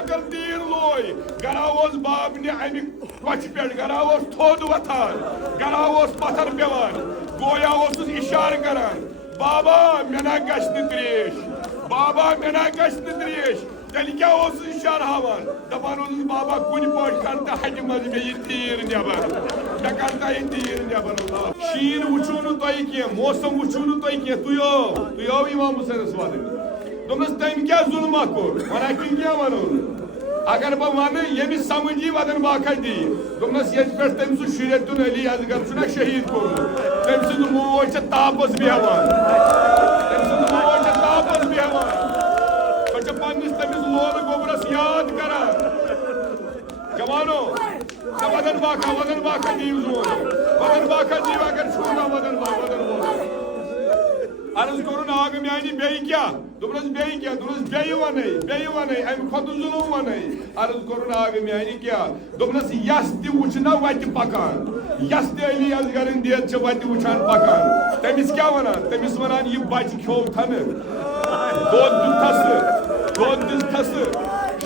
شاکر تیر لوی گراوس باب نے امی کوچ پیٹ گراوس تھود وتھان گراوس پتھر پیوان گویا اوسس اشارہ کران بابا منا گشت تریش بابا منا گشت تریش تیل کیا اوسس اشارہ ہاوان دپان اوسس بابا کن پٲٹھۍ کر تہٕ ہٹہِ منٛز مےٚ یہِ تیٖر نٮ۪بر مےٚ کر تہٕ یہِ تیٖر نٮ۪بر شیٖن وٕچھو نہٕ تۄہہِ کینٛہہ موسم وٕچھو نہٕ تۄہہِ کینٛہہ تُہۍ آو امام حُسینس ودٕنۍ دوٚپنس تٔمۍ کیٛاہ ظُلما کوٚر ونا کِنۍ کیٛاہ ونو نہٕ اگر بہٕ ونہٕ ییٚمِس سمجھ یی ودن باقا دی دوٚپنس ییٚتہِ پٮ۪ٹھ تٔمۍ سُنٛد شُرٮ۪تُن علی اصغر چھُنہ شہیٖد کوٚرمُت تٔمۍ سٕنٛز موج چھےٚ تاپس بیٚہوان تٔمۍ سٕنٛز موج چھےٚ تاپس بیٚہوان سۄ چھےٚ پننِس تٔمِس لولہٕ گوبرس یاد کران جوانو ودن باقا دیو زون ودن باقا دیو اگر چھونا ودن باقا عرض کرن آگ میانی بیئی کیا دوپنس بیئی کیا دوپنس بیئی ونائی ام خود ظلم ونائی عرض کرن آگ میانی کیا دوپنس یس تی وچنا وتی پکان یس تی علی اصغرن دیت چھ وتی وچان پکان تمس کیا ونان تمس ونان یہ بچ کھو تھن دود دس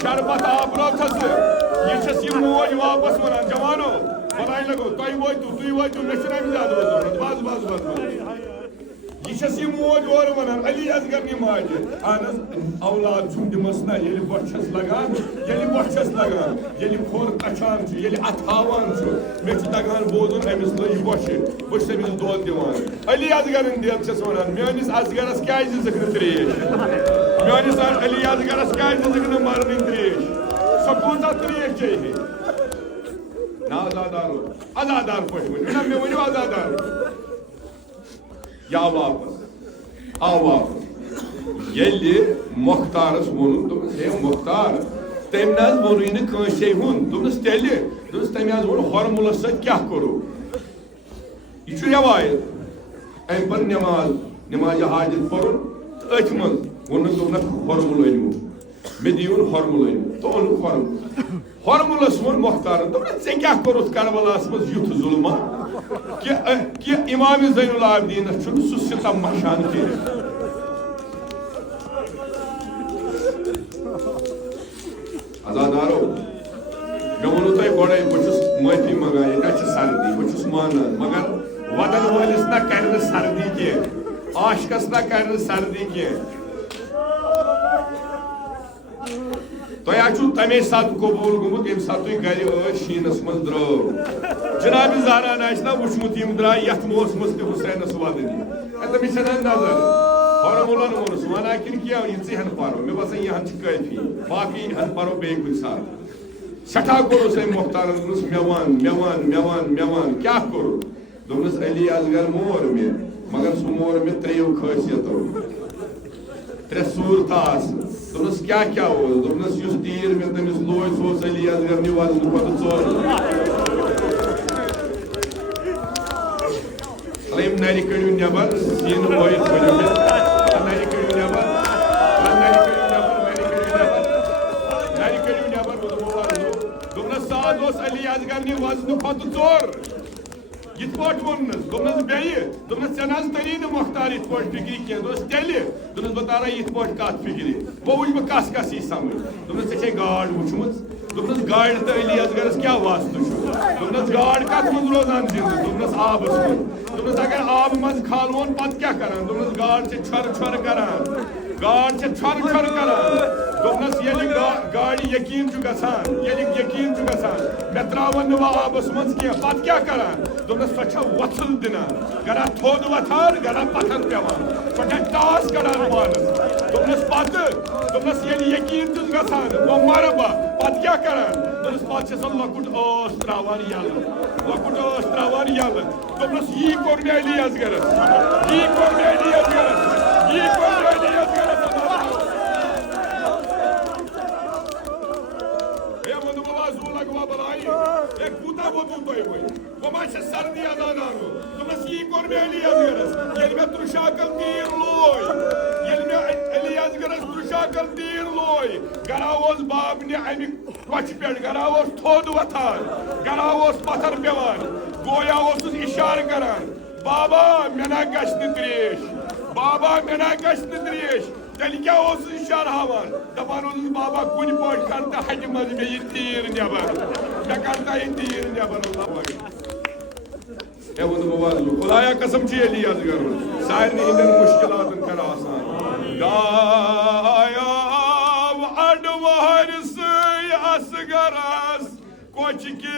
شربت آب رو تھس یہ چھس یہ موج واپس ونان جوانو بنائی لگو تُہۍ وٲتِو مےٚ چھُنہٕ اَمہِ زیادٕ ووتمُت بس یہ چھس یہ موج اور ونان علی اصغر نہِ ماجہِ اہن حظ اولاد چھُم دِمس نہ ییٚلہِ بۄچھِ چھس لگان ییٚلہِ کھۄر کچھان چھُ ییٚلہِ اتھ ہاوان چھُ مےٚ چھُ تگان بوزُن أمِس لٔج بۄچھِ بہٕ چھُس أمِس دۄد دِوان علی اصغرن دٮ۪د چھس ونان میٲنِس اصغرس کیازِ ژٕکھ نہٕ تریش میٲنِس علی اصغرس کیازِ ژٕکھ نہٕ مرنٕۍ تریش سۄ کۭژاہ تریش چیٚیہِ ہے نہ آزادار پٲٹھۍ ؤنِو نہ مےٚ ؤنِو آزادار یا واپس ییٚلہِ مۄختارس ووٚنُن دوٚپُس ہے مۄختار تٔمۍ نہ حظ ووٚنُے نہٕ کٲنٛسے ہُنٛد دوٚپنس تیٚلہِ دوٚپُس تٔمۍ حظ ووٚن ہۄرمُلس سۭتۍ کیٛاہ کوٚروٕ یہِ چھُ رٮ۪وایت أمۍ پٔر نٮ۪مازِ حاجت پوٚرُن تہٕ أتھۍ منٛز ووٚنُن دوٚپنکھ ہۄرمُل أنِو مےٚ دِیوُن ہۄرمُل أنِو تہٕ اوٚنُکھ ہۄرمُلس ووٚن مۄختارن دوٚپنس ژےٚ کیٛاہ کوٚرُتھ کربلاہس منٛز یُتھ ظُلما کہ امام زین العابدینس چھُنہٕ سُہ ستم مشان کینٛہہ آزادارو مےٚ ووٚنوٕ تۄہہِ گۄڈے بہٕ چھُس معٲفی منٛگان ییٚتہِ حظ چھِ سردی بہٕ چھُس مانان مگر ودن وٲلِس نہ کرِ نہٕ سردی کینٛہہ عاشقس نہ کرِ نہٕ سردی کینٛہہ تۄہہِ حظ چھُو تمے ساتہٕ قبوٗل گوٚمُت ییٚمہِ ساتہٕ تُہۍ گرِ ٲسۍ شیٖنس منٛز درٛٲو جناب زہرا آسہِ نا وٕچھمُت یِم درٛاے یتھ موسمس تہِ حُسینس ودٕنہِ تٔمِس چھنہٕ نظر ہۄرمُلن ووٚنُس ونا کِنہٕ کیٛاہ یہِ ژٕ ہن پرو مےٚ باسان یہِ ہن چھِ کٲفی باقٕے ہن پرو بیٚیہِ کُنہِ ساتہٕ سٮ۪ٹھاہ کوٚرُس أمۍ مۄختارن دوٚپنس مےٚ ون کیٛاہ کوٚرُتھ دوٚپنس علی اصغر مور مےٚ مگر سُہ مور مےٚ 3 خٲصیتو 3 صوٗرتھا آسہٕ دوٚپنس کیٛاہ اوس دوٚپنس یُس تیٖر مےٚ تٔمِس لوج سُہ اوس علی اصغرنہِ وزنہٕ کھۄتہٕ 4 یِم نرِ کٔڑِو نٮ۪بر سیٖنہٕ بٲیِتھ ؤنِو مےٚ نرِ کٔڑِو نٮ۪بر دوٚپنس سُہ حظ اوس علی اصغرنہِ وزنہٕ کھۄتہٕ 4 یِتھ پٲٹھۍ ووٚننس دوٚپنس بیٚیہِ دوٚپنس ژےٚ نہ حظ تری نہٕ مۄختار یِتھ پٲٹھۍ فِکرِ کینٛہہ دوٚپنس تیٚلہِ دوٚپنس بہٕ تارا یِتھ پٲٹھۍ کتھ فِکرِ وۄنۍ وٕچھ بہٕ کس یی سمجھ دوٚپنس ژےٚ چھے گاڈ وٕچھمٕژ دوٚپنس گاڈِ تہٕ علی اصغرس کیٛاہ واسطہٕ چھُ دوٚپنس گاڈ کتھ منٛز روزان زِندٕ دوٚپنس آبس منٛز دوٚپنس اگر آبہٕ منٛز کھالہون پتہٕ کیٛاہ کران دوٚپنس گاڈ چھِ چھۄرٕ کران دوٚپنس ییٚلہِ گاڈِ یقیٖن چھُ گژھان مےٚ تراون نہٕ وۄنۍ آبس منٛز کینٛہہ پتہٕ کیٛاہ کران دوٚپنس سۄ چھےٚ وۄژھل دِنان گرا تھوٚد وۄتھان گرا پتھر پیوان سۄ چھےٚ ٹاس کڑان پانس دوٚپنس پتہٕ دوٚپنس ییٚلہِ یقیٖن چھُس گژھان وۄنۍ مرٕ بہٕ پتہٕ کیٛاہ کران دوٚپنس پتہٕ چھِ سۄ لۄکُٹ ٲس تراوان یلہٕ دوٚپنس یی کوٚر مےٚ علی اصغرس کوٗتاہ ووٚنوٕ تۄہہِ وۄنۍ ما چھِ سردی آزادارو دوٚپنس یی کوٚر مےٚ علی اصغرس ییٚلہِ مےٚ ترٛشاکل تیٖر لوے گراوس باب نہِ امہِ کوچہِ پٮ۪ٹھ گراوس تھود وتھان گراوس پتھر پیوان گویا اوسُس اشارٕ کران بابا مےٚ نہ گژھِ نہٕ تریش Delike olsun şarha var. Dabanınız baba kuni boy karta hacımazı ve yittiğirin yapar. Ya karta yittiğirin yapar Allah boy. Ya bunu bu var. Kolaya kasımcı eli yazıyorum. Sahilini inden muşkilatın karasan. Ya adım harisi asgaras koçike.